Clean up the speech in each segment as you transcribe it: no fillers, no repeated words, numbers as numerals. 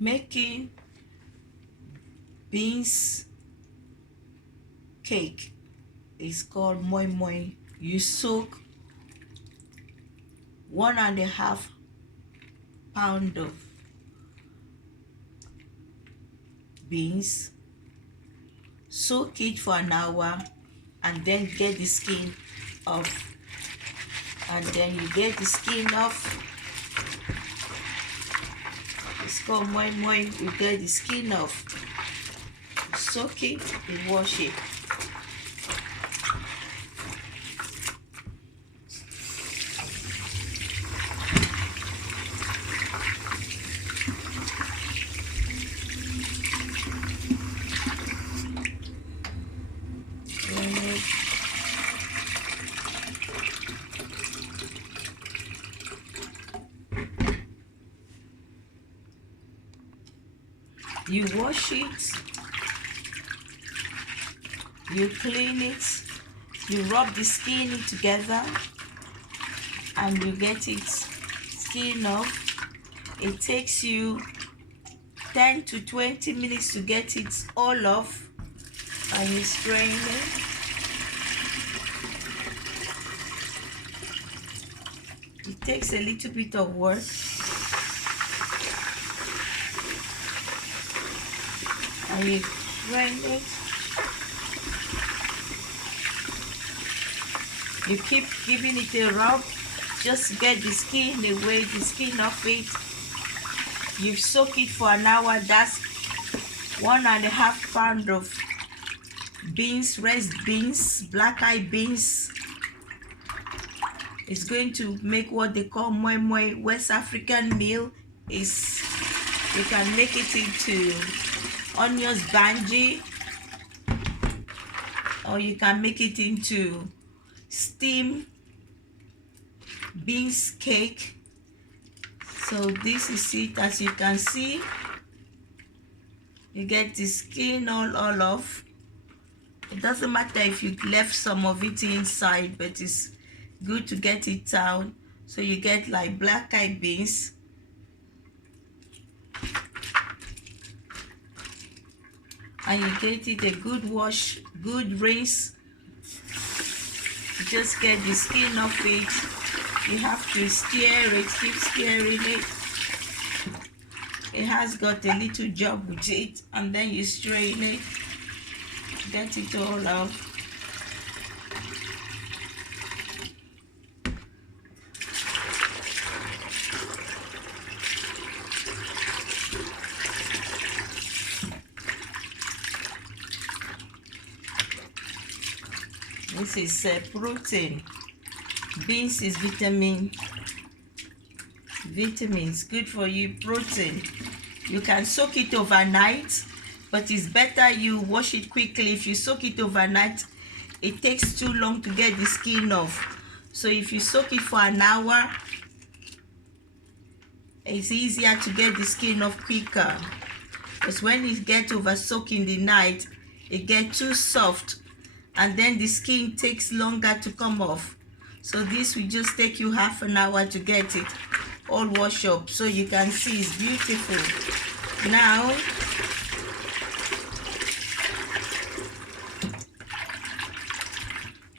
making beans cake. It's called moi moi. You soak 1.5 pound of beans, soak it for an hour, and then get the skin off. And then you get the skin off. It's called moi moi. You get the skin off. Soak it, you wash it. You wash it, you clean it, you rub the skin together, and you get it skin off. It takes you 10 to 20 minutes to get it all off, and you strain it. It takes a little bit of work. And you strain it. You keep giving it a rub, just get the skin away, the skin off it. You soak it for an hour. That's 1.5 pound of beans, red beans, black-eyed beans. It's going to make what they call moi moi, West African meal. Is you can make it into onions banji, or you can make it into steam beans cake. So this is it. As you can see, you get the skin all off. It doesn't matter if you left some of it inside, but it's good to get it out. So you get like black-eyed beans, and you get it a good wash, good rinse. You just get the skin off it. You have to stir it, keep stirring it. It has got a little job with it, and then you strain it, get it all out. This is protein. Beans is vitamins, good for you, protein. You can soak it overnight, but it's better you wash it quickly. If you soak it overnight, it takes too long to get the skin off. So if you soak it for an hour, it's easier to get the skin off quicker. Because when it gets over soaked in the night, it gets too soft, and then the skin takes longer to come off. So this will just take you half an hour to get it all washed up. So you can see it's beautiful. Now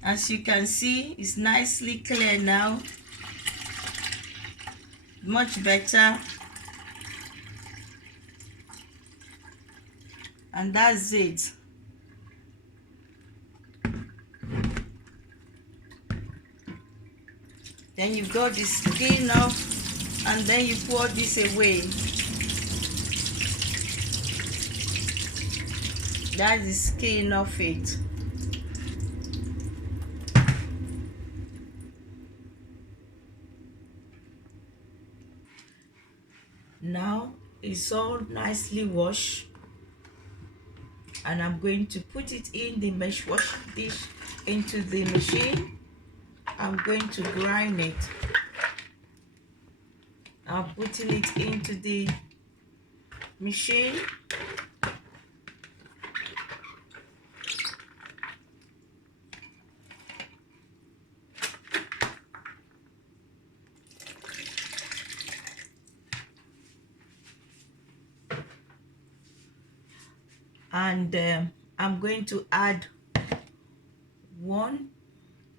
as you can see, it's nicely clear now, much better. And that's it. Then you've got the skin off, and then you pour this away. That's the skin of it. Now it's all nicely washed, and I'm going to put it in the wash dish into the machine. I'm going to grind it. I'm putting it into the machine. and I'm going to add 1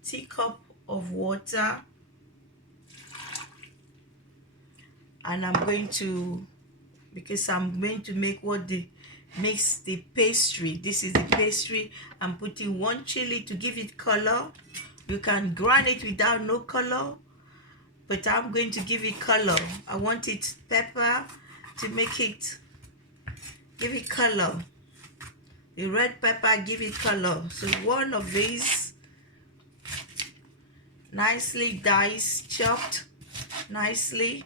teacup of water, and I'm going to, because I'm going to make what makes the pastry. This is the pastry. I'm putting 1 chili to give it color. You can grind it without no color, but I'm going to give it color. I want it pepper to make it, give it color. The red pepper give it color. So 1 of these, nicely diced, chopped nicely,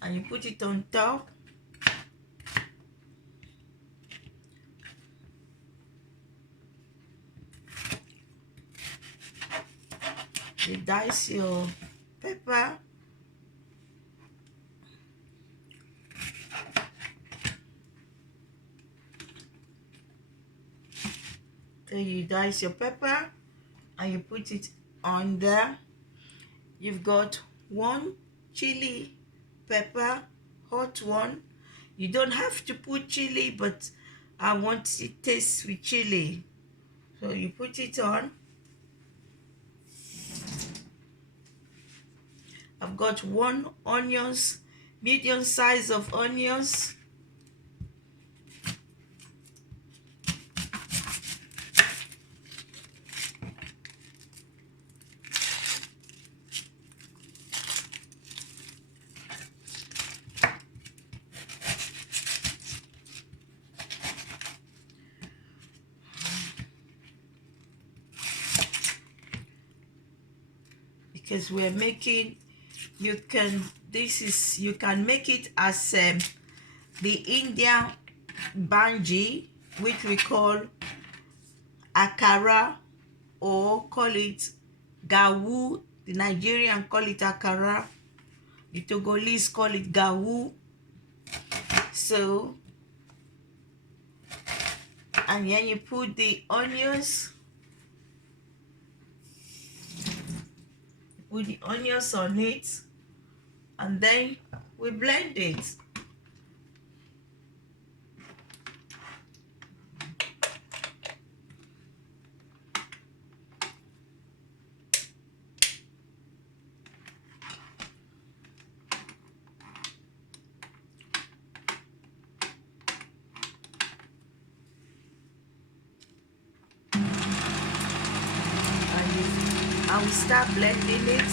and you put it on top. You dice your pepper. So you dice your pepper and you put it on there. You've got 1 chili pepper, hot one. You don't have to put chili, but I want it taste with chili. So you put it on. I've got 1 onions, medium size of onions. Because we're making, you can make it as the Indian banji, which we call akara, or call it gawu. The Nigerian call it akara, the Togolese call it gawu. So, and then you put the onions, put the onions on it, and then we blend it. And we start blending it.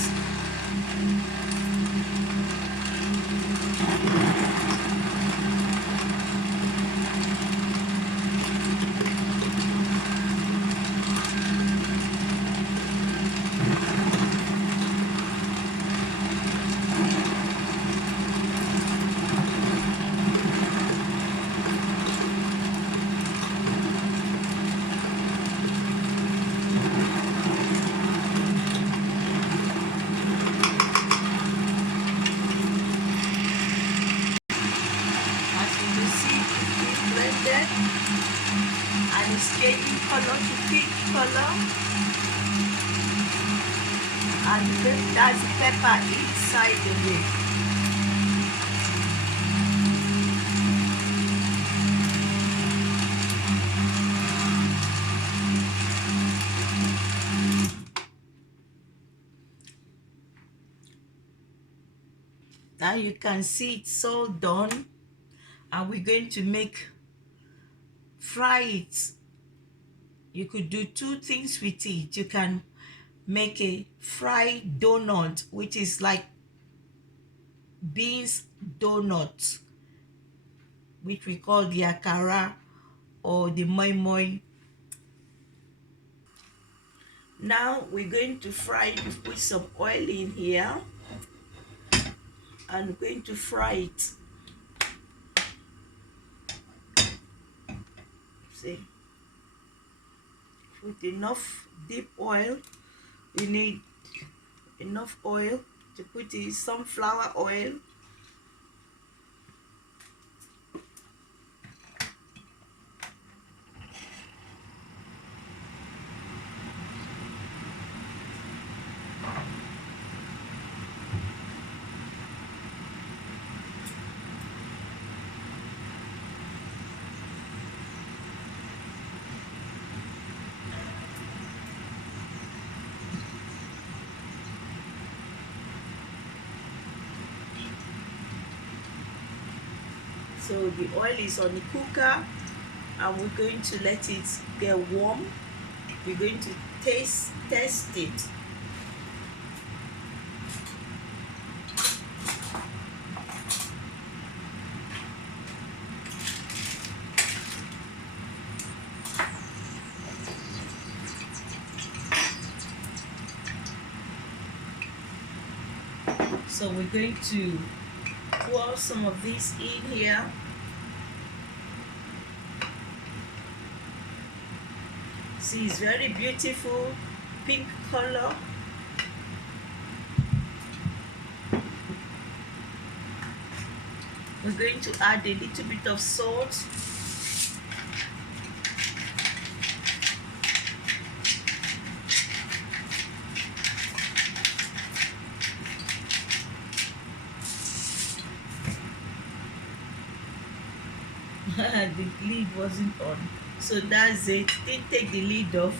And it's changing color to pink color, and that's pepper inside of it. Now you can see it's all done, and we're going to fry it. You could do 2 things with it. You can make a fried donut, which is like beans donut, which we call the akara or the moi moi. Now we're going to fry it. We put some oil in here, and we're going to fry it. See, with enough deep oil. We need enough oil to put in sunflower oil. So the oil is on the cooker and we're going to let it get warm. We're going to test it. So we're going to pour some of this in here. See, it's very beautiful, pink color. We're going to add a little bit of salt. The lid wasn't on, so that's it. Didn't take the lid off.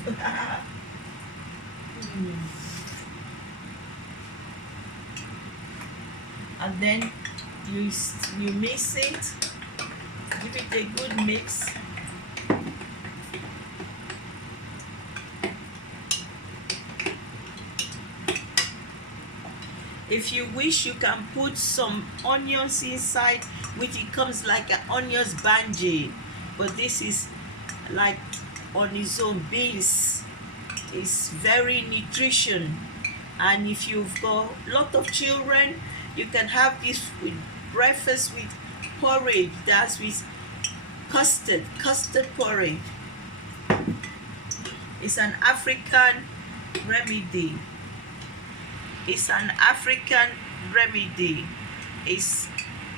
And then you mix it, give it a good mix. If you wish, you can put some onions inside, which it comes like an onions banje, but this is like on its own. Beans is very nutrition, and if you've got a lot of children, you can have this with breakfast with porridge. That's with custard porridge. It's an African remedy. It's an African remedy. It's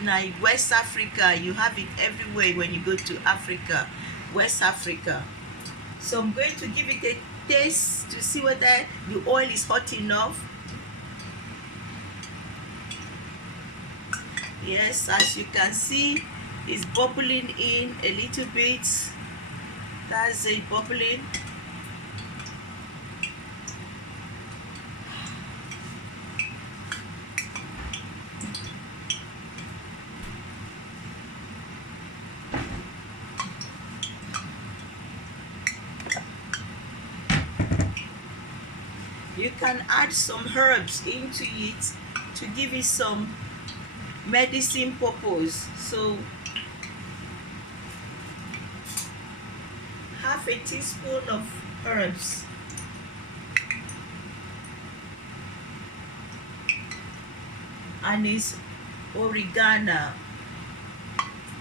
like West Africa. You have it everywhere when you go to Africa, West Africa. So I'm going to give it a taste to see whether the oil is hot enough. Yes, as you can see, it's bubbling in a little bit. That's it, bubbling. You can add some herbs into it to give it some medicine purpose. So half a teaspoon of herbs. And it's oregano.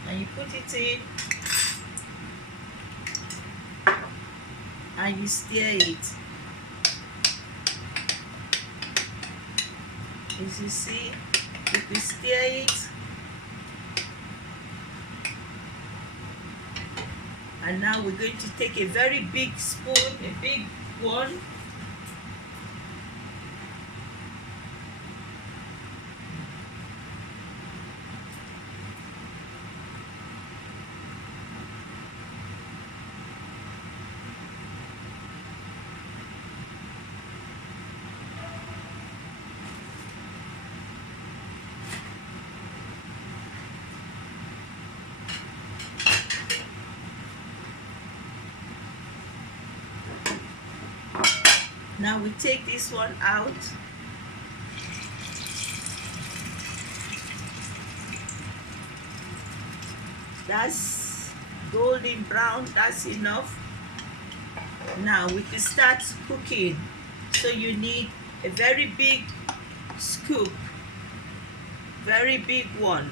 And you put it in and you stir it. As you see, if you stir it, and now we're going to take a very big spoon, a big one, now we take this one out. That's golden brown, that's enough. Now we can start cooking. So you need a very big scoop, very big one,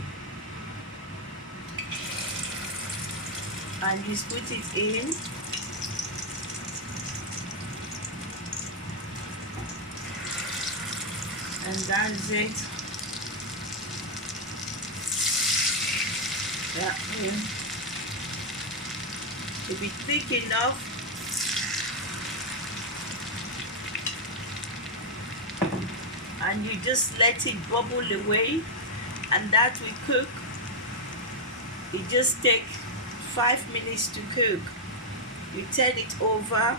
and just put it in. And that's it. That will be thick enough. And you just let it bubble away, and that will cook. It just takes 5 minutes to cook. You turn it over.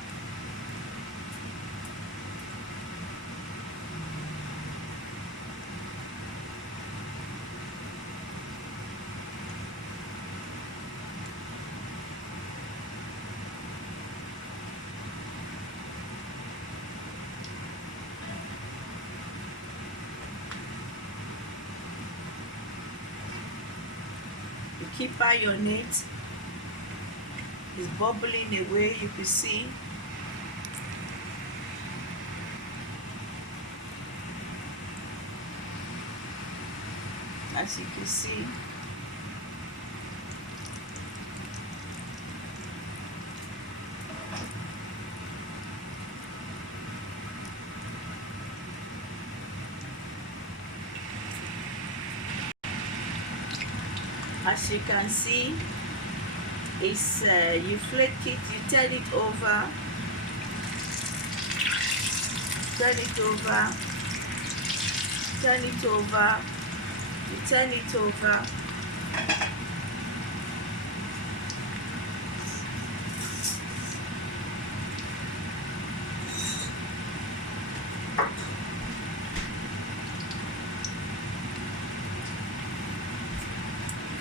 keep eye on it. It's bubbling away, you can see. As you can see. As you can see, it's you flake it, you turn it over, turn it over, turn it over, you turn it over.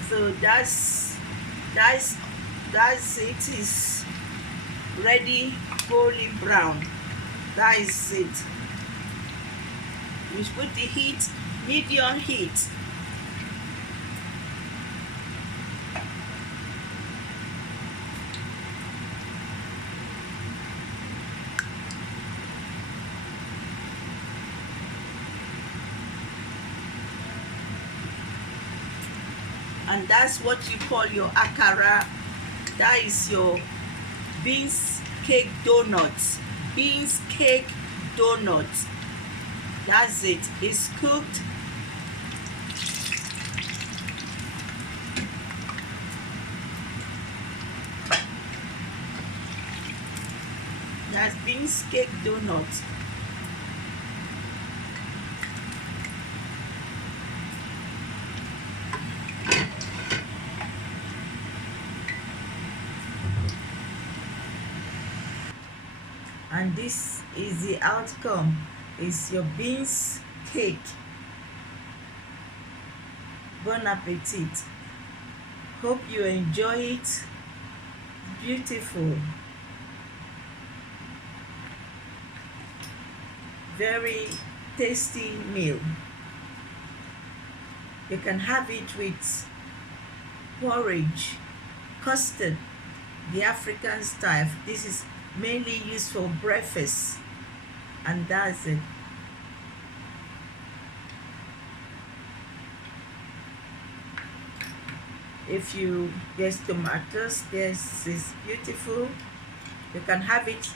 So that's it. Is ready, golden brown. That is it. You put the heat, medium heat. And that's what you call your akara. That is your beans cake donuts. Beans cake donuts. That's it. It's cooked. That's beans cake donuts. And this is the outcome. It's your beans cake. Bon appetit. Hope you enjoy it. Beautiful. Very tasty meal. You can have it with porridge, custard, the African style. This is mainly used for breakfast, and that's it. If you get tomatoes, this is beautiful. You can have it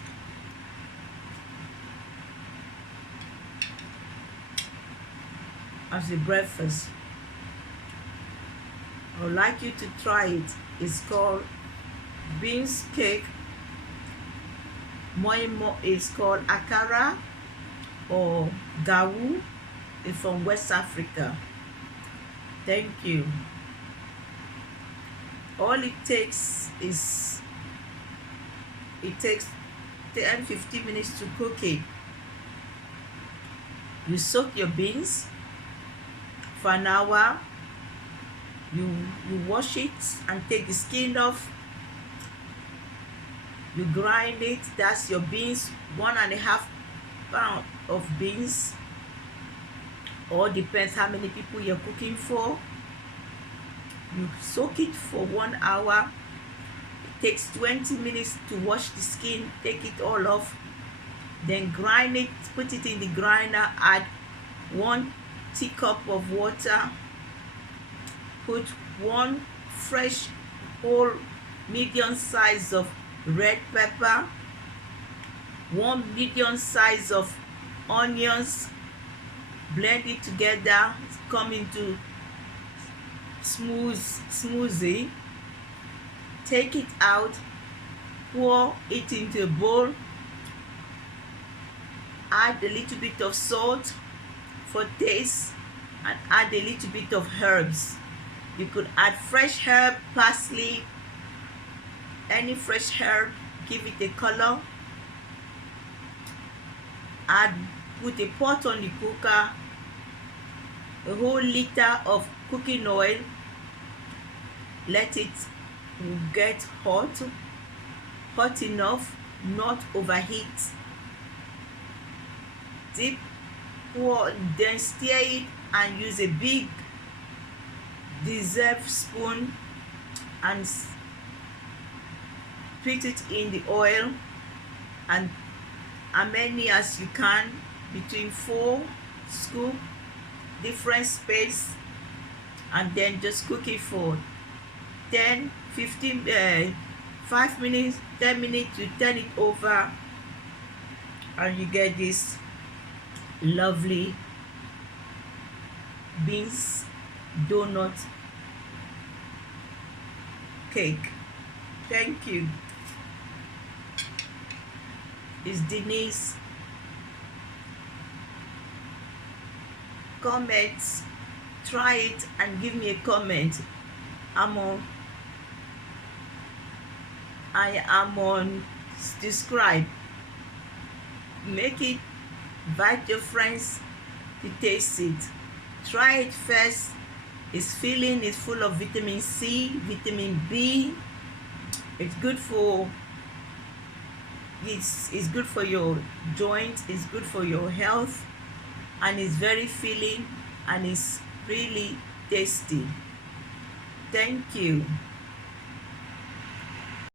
as a breakfast. I would like you to try it. It's called beans cake. Moimo is called akara or gawu. It's from West Africa. Thank you. All it takes is 10-15 minutes to cook it. You soak your beans for an hour. You wash it and take the skin off. You grind it. That's your beans, 1.5 pounds of beans, or depends how many people you're cooking for. You soak it for 1 hour. It takes 20 minutes to wash the skin, take it all off, then grind it, put it in the grinder, add 1 teacup of water, put 1 fresh whole medium size of red pepper, 1 medium size of onions, blend it together, come into smoothie. Take it out, pour it into a bowl, add a little bit of salt for taste, and add a little bit of herbs. You could add fresh herb, parsley, any fresh herb, give it a color. Put a pot on the cooker, a whole liter of cooking oil, let it get hot enough, not overheat. Then stir it and use a big dessert spoon and put it in the oil, and as many as you can, between 4 scoop, different space, and then just cook it for 10 15 5 minutes, 10 minutes. You turn it over and you get this lovely beans donut cake. Thank you. It's Denise. Comment, try it and give me a comment. I am on describe. Make it, invite your friends to taste it. Try it first. It's filling, it's full of vitamin C, vitamin B. It's good for it's good for your joints, it's good for your health, and it's very filling, and it's really tasty. Thank you.